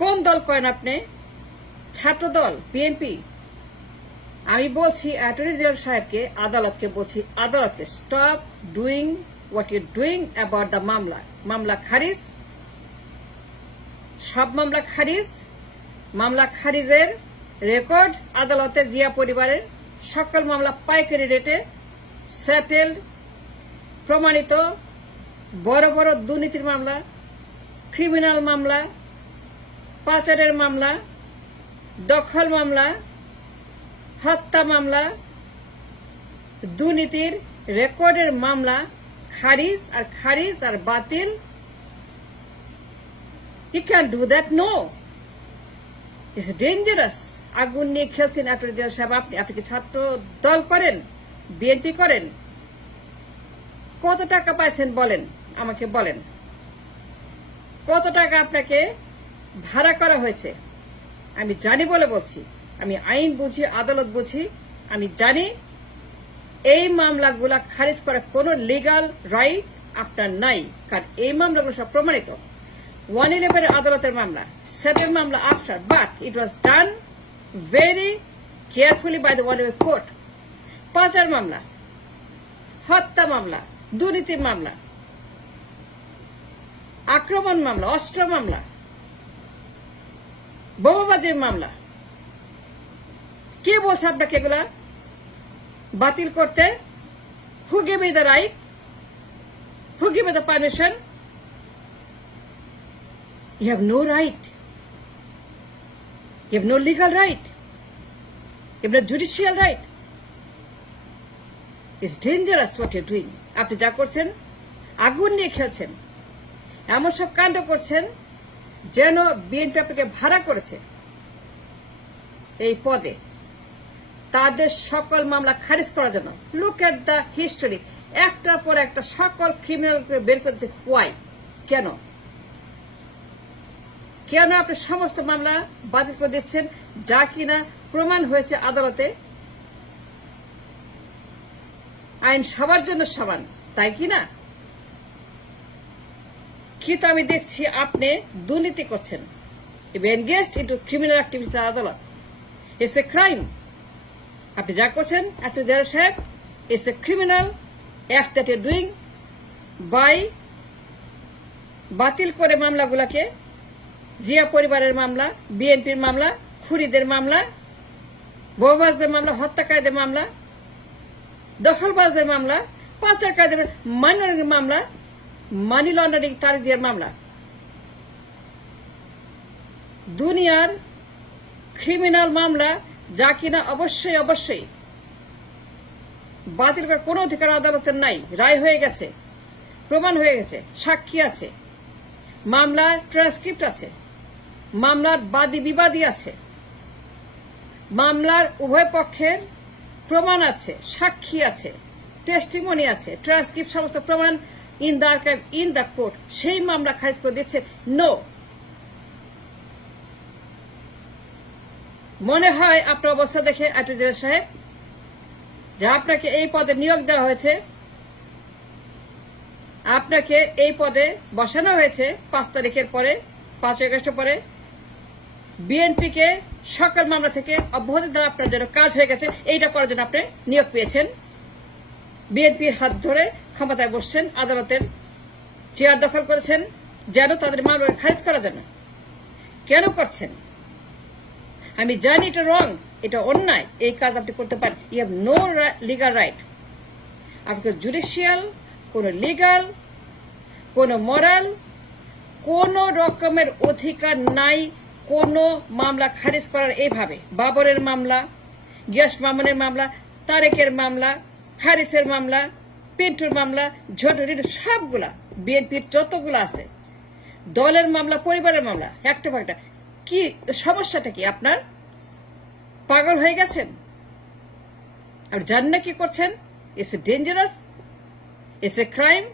কোন দল করেন আপনি? ছাত্র দল, বিএনপি। আমি বলছি অ্যাটর্নি জেনারেল সাহেবকে, আদালতকে বলছি, আদালতকে stop doing what you doing about the মামলা। মামলা খারিজ, সব মামলা খারিজ। মামলা খারিজের রেকর্ড আদালতে জিয়া পরিবারের সকল মামলা পাইকারি রেটে সেটেলড, প্রমাণিত। বড় বড় দুর্নীতির মামলা, ক্রিমিনাল মামলা, পাচারের মামলা, দখল মামলা, হত্যা মামলা, দুর্নীতির রেকর্ডের মামলা খারিজ আর বাতিল। You can't do that, no. It's dangerous. আগুন নিয়ে খেলছেন অ্যাটর্নি জেনারেল সাহেব। আপনি কি ছাত্র দল করেন, বিএনপি করেন? কত টাকা পাইছেন বলেন, আমাকে বলেন। কত টাকা আপনাকে ভাড়া করা হয়েছে? আমি জানি বলে বলছি, আমি আইন বুঝি, আদালত বুঝি, আমি জানি এই মামলাগুলা খারিজ করার কোনো লিগাল রাইট আপনার নাই, কারণ এই মামলাগুলো সব প্রমাণিত। 111 আদালতের মামলা, সেটেল মামলা after, but it was done very carefully by the 111 court. পাচার মামলা, হত্যা মামলা, দুর্নীতির মামলা, আক্রমণ মামলা, অস্ত্র মামলা, বোমাবাজির মামলা। কে বলছে আপনাকে এগুলা বাতিল করতে? Who gave me the right? Who gave me the permission? You have no right. You have no legal right. You have no judicial right. It's dangerous what you're doing. আপনি যা করছেন, আগুন নিয়ে খেলছেন, এমন সব কাণ্ড করছেন যেন বিএনপি আপনাকে ভাড়া করেছে এই পদে তাদের সকল মামলা খারিজ করার জন্য। লুক এট দ্য হিস্টোরি, একটার পর একটা সকল ক্রিমিনালকে বের করছে। ওয়াই? কেন কেন আপনি সমস্ত মামলা বাতিল করে দিচ্ছেন যা কিনা প্রমাণ হয়েছে আদালতে? আইন সবার জন্য সমান, তাই কিনা? কিন্তু আমি দেখছি আপনি দুর্নীতি করছেন, এনগেজড ইনটু ক্রিমিনাল অ্যাক্টিভিটি। আদালত, ইটস এ ক্রাইম। আপনি যা করছেন অ্যাটর্নি জেনারেল সাহেব, it's a criminal act that you doing by বাতিল করে মামলাগুলাকে। জিয়া পরিবারের মামলা, বিএনপির মামলা, খুনিদের মামলা, বোমাবাজদের মামলা, হত্যাকারীদের মামলা, দখলবাজদের মামলা, পাচারকারীদের মামলা, মানি লন্ডারিং তারিজের মামলা। দুনিয়ার ক্রিমিনাল মামলা যা কিনা অবশ্যই অবশ্যই বাতিল করার কোনো অধিকার আদালতের নাই। রায় হয়ে গেছে, প্রমাণ হয়ে গেছে, সাক্ষী আছে, মামলার ট্রান্সক্রিপ্ট আছে, মামলার বাদী বিবাদী আছে, মামলার উভয় পক্ষের প্রমাণ আছে, সাক্ষী আছে, টেস্টিমনি আছে, ট্রান্সক্রিপ্ট, সমস্ত প্রমাণ in the archive, in the court. সেই মামলা খারিজ করে দিচ্ছে। নো, মনে হয় আপনার অবস্থা দেখে অ্যাটর্নি জেনারেল সাহেব, যে আপনাকে এই পদে নিয়োগ দেওয়া হয়েছে, আপনাকে এই পদে বসানো হয়েছে 5 তারিখের পরে, 5 আগস্টের পরে। বিএনপিকে সকল মামলা থেকে অব্যাহতি দেওয়া আপনার জন্য কাজ হয়ে গেছে। এইটা করার জন্য আপনি নিয়োগ পেয়েছেন। বিএনপির হাত ধরে ক্ষমতায় বসছেন, আদালতের চেয়ার দখল করেছেন যেন তাদের মামলা খারিজ করার জন্য। কেন করছেন? আমি জানি এটা রং, এটা অন্যায়, এই কাজ আপনি করতে পারেন। You have no legal right. আপনার জুডিশিয়াল, কোন লিগাল, কোন মরাল, কোন রকমের অধিকার নাই কোন মামলা খারিজ করার। এইভাবে বাবরের মামলা, গিয়াস মামুনের মামলা, তারেকের মামলা, হারিসের মামলা, পিন্টুর মামলা, ঝটরির সবগুলা, বিএনপির যতগুলো আছে, দলের মামলা, পরিবারের মামলা, একটা একটা। কি সমস্যাটা কি আপনার? পাগল হয়ে গেছেন? আর জানেন না কি করছেন? It's a dangerous, it's a crime.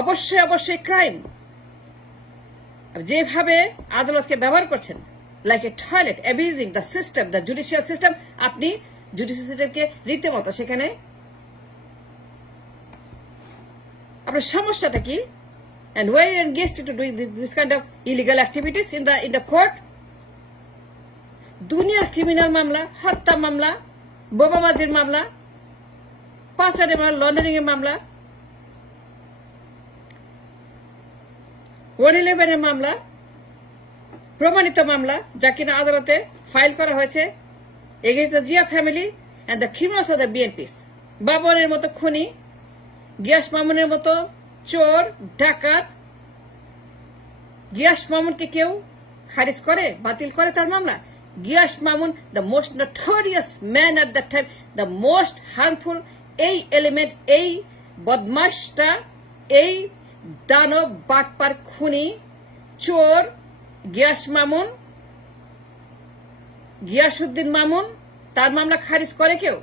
অবশ্যই অবশ্যই ক্রাইম। যেভাবে আদালতকে ব্যবহার করছেন, like a toilet, abusing the system, the judicial system. আপনি জুডিশিয়াল সিস্টেমকে রীতিমতো সেখানে, আপনার সমস্যাটা কি? and were you engaged to doing this kind of illegal activities in the court? দুনিয়ার ক্রিমিনাল মামলা, হত্যা মামলা, বোমাবাজির মামলা, পাচারের মামলা, লন্ডারিং এর মামলা, 111 এর মামলা, প্রমাণিত মামলা যা কিনা আদালতে ফাইল করা হয়েছে against the Zia family and the criminals of the BNPs. বাবরের মতো খুনি, গিয়াস মামুনের মতো চোর ডাকাত, গিয়াস মামুনকে কেউ খারিজ করে, বাতিল করে তার মামলা? Gias Mamun, the most notorious man at the time, the most harmful, এই এলিমেন্ট, এই বদমাশটা, এই দানব বাটপার খুনি চোর গিয়াস মামুন, গিয়াসউদ্দিন মামুন, তার মামলা খারিজ করে কেউ?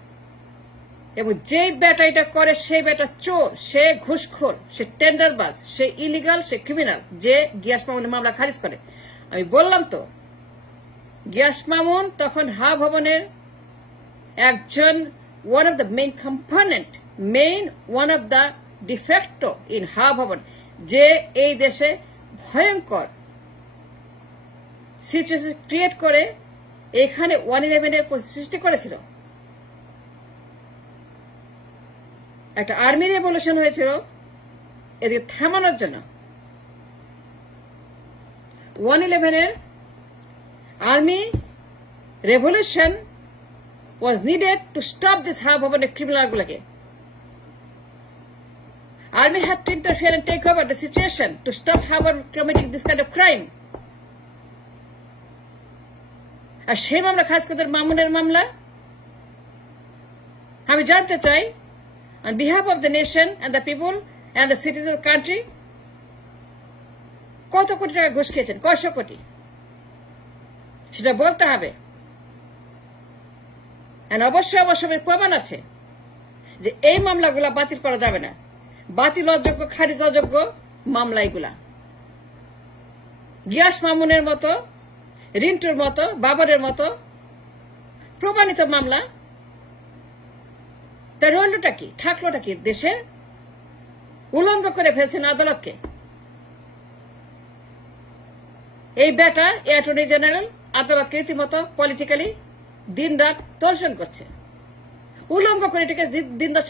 এবং যেই বেটা এটা করে সেই বেটা চোর, সে ঘুষখোর, সে টেন্ডারবাজ, সে ইলিগাল, সে ক্রিমিনাল, যে গিয়াস মামুনের মামলা খারিজ করে। আমি বললাম তো, গিয়াস মামুন তখন হা ভবনের একজন one of the main component, one of the de facto in Hawa Bhaban, যে এই দেশে ভয়ঙ্কর সিচুয়েশন ক্রিয়েট করে এখানে 111 এর সৃষ্টি করেছিল। একটা আর্মি রেভলিউশন হয়েছিল এদিকে থামানোর জন্য। 111 এর army revolution was needed to stop this Hawa ভবনের ক্রিমিনালগুলোকে। Army had to interfere and take over the situation to stop Harvard committing this kind of crime. আর সেই মামলা খাস করে মামুনের মামলা। আমি জানতে চাই, on behalf of the nation and the people and the citizens of the country, কত কোটি টাকা ঘুষ খেয়েছেন, কয়শো কোটি, সেটা বলতে হবে। অবশ্যই অবশ্যই প্রমাণ আছে যে এই মামলাগুলা বাতিল করা যাবে না, বাতিল অযোগ্য, খারিজ অযোগ্য মামলা এগুলা। গিয়াস মামুনের মতো, রিন্টুর মতো, বাবরের মতো প্রমাণিত মামলা, তার রইলটা কি, থাকলোটা কি? দেশের উলঙ্গ করে ফেলছেন আদালতকে। এই বেটা অ্যাটর্নি জেনারেল আদালতকে রীতিমতো পলিটিক্যালি দিন রাত দর্শন করছে, উলঙ্গ করে এটাকে দিন রাত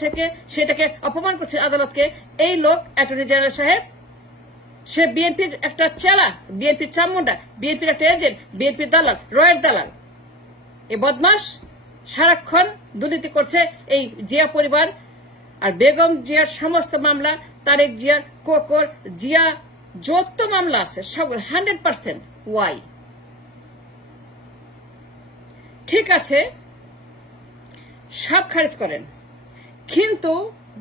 সেটাকে অপমান করছে আদালতকে। এই লোক অ্যাটর্নি জেনারেল সাহেব, সে বিএনপির একটা চেলা, বিএনপির চামুন্ডা, বিএনপির একটা এজেন্ট, বিএনপির দালাল, রয়ের দালাল। এই বদমাস সারাক্ষণ দুর্নীতি করছে এই জিয়া পরিবার। আর বেগম জিয়ার সমস্ত মামলা, তারেক জিয়ার, কোকর জিয়া যত মামলা আছে সব 100% ওয়াই। ঠিক আছে, সব খারিজ করেন, কিন্তু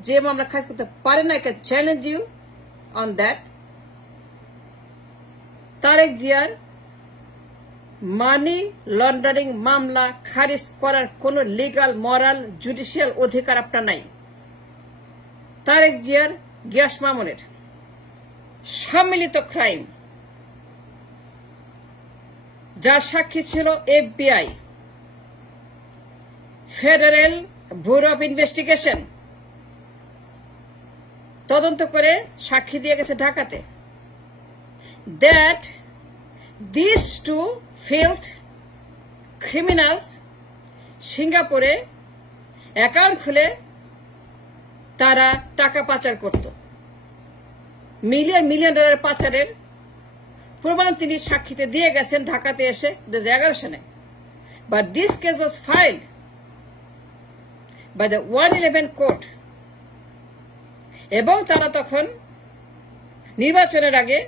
যে মামলা খারিজ করতে পারে না, can challenge you on that. Tarek জিয়ার মানি লন্ডারিং মামলা খারিজ করার কোন লিগাল, মরাল, জুডিশিয়াল অধিকার আপনার নাই। তারেক জিয়ার, গিয়াস মামুনের সম্মিলিত ক্রাইম, যার সাক্ষী ছিল FBI, federal bureau of investigation, তদন্ত করে সাক্ষী দিয়ে গেছে ঢাকাতে, that these two filth criminals সিঙ্গাপুরে অ্যাকাউন্ট খুলে তারা টাকা পাচার করত, মিলিয়ন ডলার পাচারের প্রমাণ তিনি সাক্ষীতে দিয়ে গেছেন ঢাকাতে এসে 2011 সালে। But this case was filed by the 111 court, এবং তারা তখন নির্বাচনের আগে,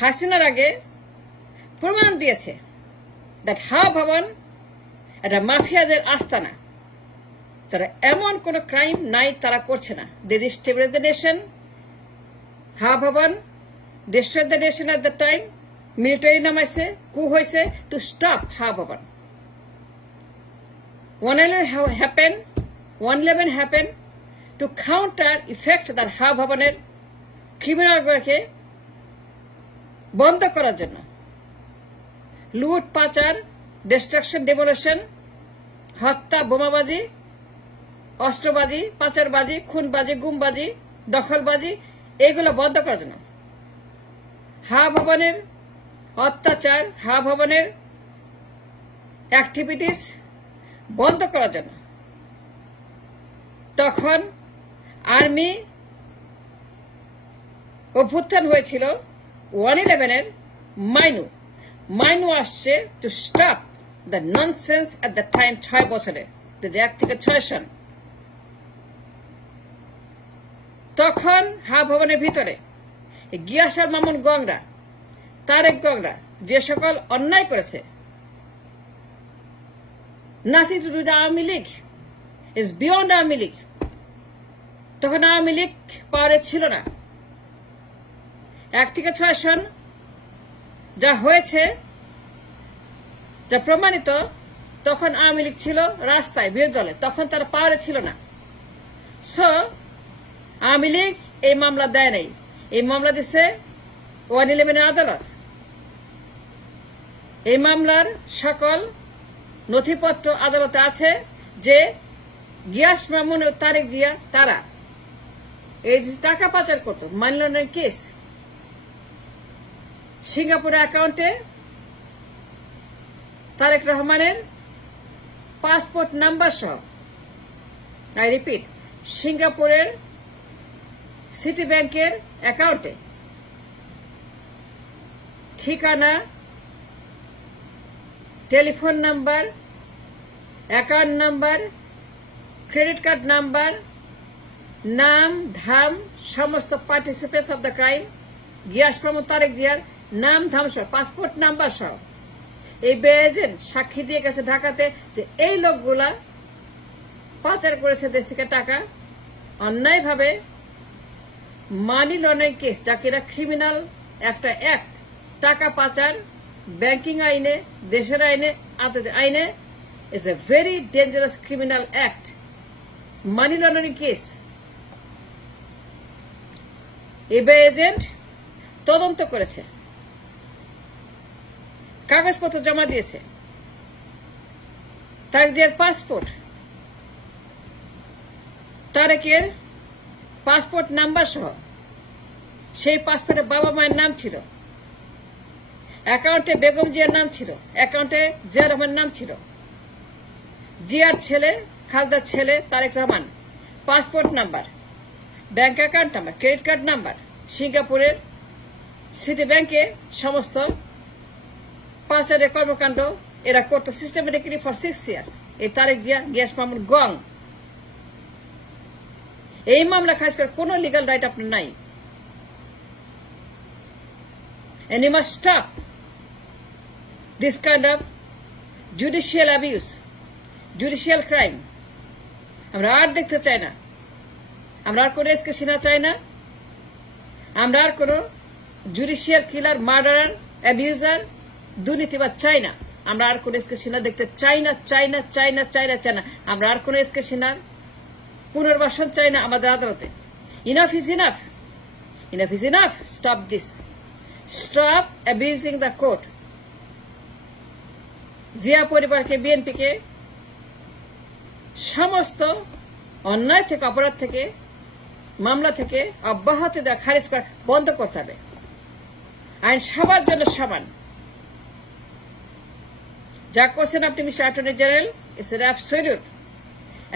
হাসিনার আগে প্রমাণ দিয়েছে দ্যাট হা ভবন একটা মাফিয়াদের আস্তানা, তারা এমন কোন ক্রাইম নাই তারা করছে না। দে ডিস্টেবলাইজ the nation, Hawa Bhaban destroy the nation at the time, military নামাইছে, কু হয়েছে টু স্টপ হা ভবন। 111 happened to counter effect that হা ভবনের ক্রিমিনালগুলোকে বন্ধ করার জন্য। লুট, পাচার, ডিস্ট্রাকশন, ডেমোলেশন, হত্যা, বোমাবাজি, অস্ত্রবাজি, পাচারবাজি, খুনবাজি, গুমবাজি, দখলবাজি, এগুলো বন্ধ করার জন্য। হা ভবনের অত্যাচার, হা ভবনের অ্যাক্টিভিটিস বন্ধ করার জন্য তখন আর্মি অভ্যুত্থান হয়েছিল 111-এর মাইনু আসছে to stop the nonsense at the time 6 বছরে 1 থেকে 6 সন। তখন হা ভবনের ভিতরে গিয়াসার মামুন গংরা, তারেক গংরা যে সকল অন্যায় করেছে, nothing to do with Awami League, is beyond Awami League. তখন আওয়ামী লীগ পাওয়ারে ছিল না। 1 থেকে 6 সন যা হয়েছে, যা প্রমাণিত, তখন আওয়ামী লীগ ছিল রাস্তায়, বিরোধী দলে, তখন তারা পাওয়ারে ছিল না। সো আওয়ামী লীগ এই মামলা দেয় নাই, এই মামলা দিচ্ছে 111-এর আদালত। এই মামলার সকল নথিপত্র আদালতে আছে যে গিয়াস মামুন ও তারেক জিয়া তারা এই টাকা পাচার করত, মানি লন্ডারিং কেস, সিঙ্গাপুরের অ্যাকাউন্টে তারেক রহমানের পাসপোর্ট নাম্বার সহ, আই রিপিট, সিঙ্গাপুরের সিটি ব্যাংকের অ্যাকাউন্টে ঠিকানা, telephone number, account number, credit card number, নাম ধাম, সমস্ত participants of the crime, Gias Mamun Tarek জিয়ার নাম ধাম সহ, পাসপোর্ট নাম্বার সহ এই এজেন্ট সাক্ষী দিয়ে গেছে ঢাকাতে যে এই লোকগুলা পাচার করেছে দেশ থেকে টাকা অন্যায়ভাবে। মানি লন্ডারিং কেস, যাকে এরা ক্রিমিনাল একটা অ্যাক্ট, টাকা পাচার ব্যাংকিং আইনে, দেশের আইনে, আন্তর্জাতিক আইনে, is a very dangerous criminal act. Money laundering case এবার এজেন্ট তদন্ত করেছে, কাগজপত্র জমা দিয়েছে, তারেকের পাসপোর্ট, তারেকের পাসপোর্ট নাম্বার সহ, সেই পাসপোর্টে বাবা মায়ের নাম ছিল, অ্যাকাউন্টে বেগম জিয়ার নাম ছিল, অ্যাকাউন্টে জিয়া রহমান নাম ছিল, জিয়ার ছেলে খালদার ছেলে Tarek Rahman, passport number, bank account number, credit card number, সিঙ্গাপুরের সিটি ব্যাংকে সমস্ত পাচারের কর্মকাণ্ড এরা করতো সিস্টেমেটিক্যালি ফর 6 ইয়ার্স। এই তারেক জিয়া, গিয়াস মামুন গং, এই মামলা খাস করে কোন লিগাল রাইট আপনার নাই। And you must stop this kind of judicial abuse, judicial crime. আমরা আর দেখতে চাই না, আমরা আর কোনো এসকে সিনহা চাই না, আমরা আর কোনো জুডিশিয়াল কিলার, মার্ডারার, অ্যাবিউজার, দুর্নীতিবাদ চাই না। আমরা আর কোনো এসকে সিনহা দেখতে চাই না, চাই না, চাই না, চাই না, চাই না। আমরা আর কোনো এসকে সিনহার পুনর্বাসন চাই না আমাদের আদালতে। Enough is enough, enough is enough. Stop this, stop abusing the court. Zia পরিবারকে, বিএনপিকে সমস্ত অন্যায় থেকে, অপরাধ থেকে, মামলা থেকে অব্যাহতি দেওয়া, খারিজ করা বন্ধ করতে হবে। আইন সবার জন্য সমান। যা করছেন আপনি mister attorney general, it's an absolute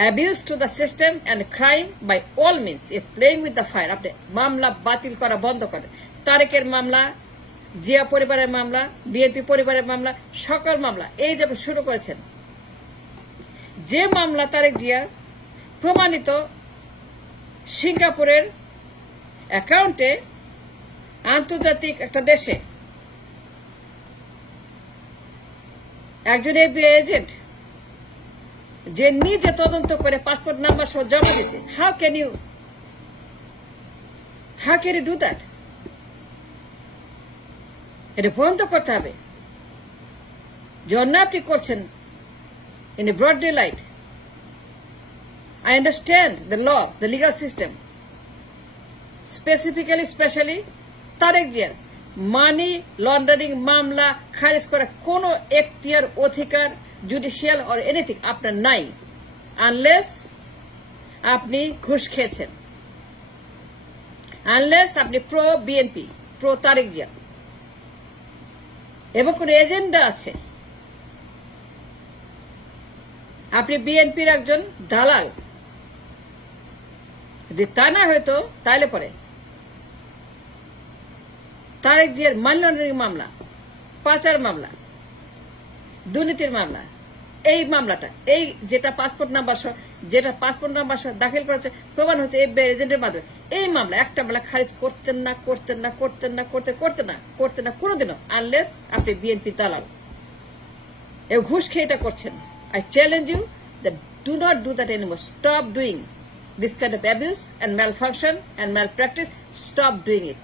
abuse to the system and crime by all means. It playing with the fire. আপনি মামলা বাতিল করা বন্ধ করেন। তারেকের মামলা, জিয়া পরিবারের মামলা, বিএনপি পরিবারের মামলা, সকল মামলা এই যে শুরু করেছেন, যে মামলা তারেক জিয়া প্রমাণিত সিঙ্গাপুরের অ্যাকাউন্টে আন্তর্জাতিক একটা দেশে একজন এফবিআই এজেন্ট যে নিজে তদন্ত করে পাসপোর্ট নাম্বার সহ জমা দিয়েছে। How can you do that? এটা বন্ধ করতে হবে। যে অন্যায় আপনি করছেন in a broad daylight. I understand the law, the legal system. Specifically, especially, Tarek Jiar, money laundering মামলা খারিজ করা কোনো এখতিয়ার, অধিকার, জুডিশিয়াল অর এনিথিং আপনার নাই, আনলেস আপনি ঘুষ খেয়েছেন, আনলেস আপনি প্রো বিএনপি, প্রো তারেক জিয়া। এবং কোন এজেন্ডা আছে, আপনি বিএনপির একজন দালাল, যদি তা না হয়তো তাহলে পরে তারেক জিয়ার মানি লন্ডারিং মামলা, পাচার মামলা, দুর্নীতির মামলা, এই মামলাটা, এই যেটা পাসপোর্ট নাম্বার সহ দাখিল করেছে, প্রমাণ হচ্ছে এফবিআই এজেন্টের মাধ্যমে, এই মামলা একটা মামলা খারিজ করতেন না কোনোদিনও, আনলেস আপনি বিএনপি দালাল এবং ঘুষ খেয়ে এটা করছেন। I challenge you that do not do that anymore. Stop doing this kind of abuse and malfunction and malpractice. Stop doing it.